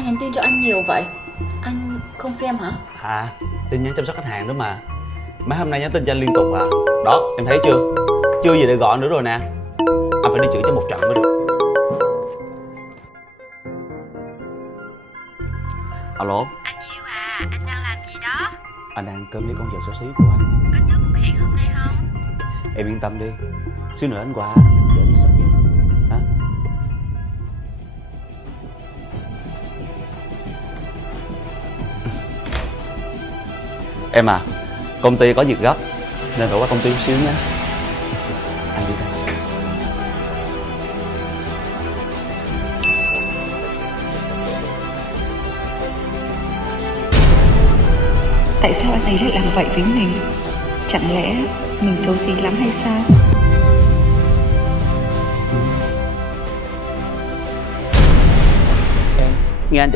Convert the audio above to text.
Ai nhắn tin cho anh nhiều vậy? Anh không xem hả? À, tin nhắn chăm sóc khách hàng đó mà. Mấy hôm nay nhắn tin cho anh liên tục à. Đó, em thấy chưa? Chưa gì để gọi nữa rồi nè. Anh phải đi chửi cho một trận mới được. Alo. Anh yêu à, anh đang làm gì đó? Anh đang ăn cơm với con vợ xấu xí của anh. Có nhớ cuộc hẹn hôm nay không? Em yên tâm đi. Xíu nữa anh qua chở em đi shopping. Hả? Em à, công ty có việc gấp nên phải qua công ty một xíu nhé. Anh đi đây. Tại sao anh ấy lại làm vậy với mình? Chẳng lẽ mình xấu xí lắm hay sao? Em nghe anh.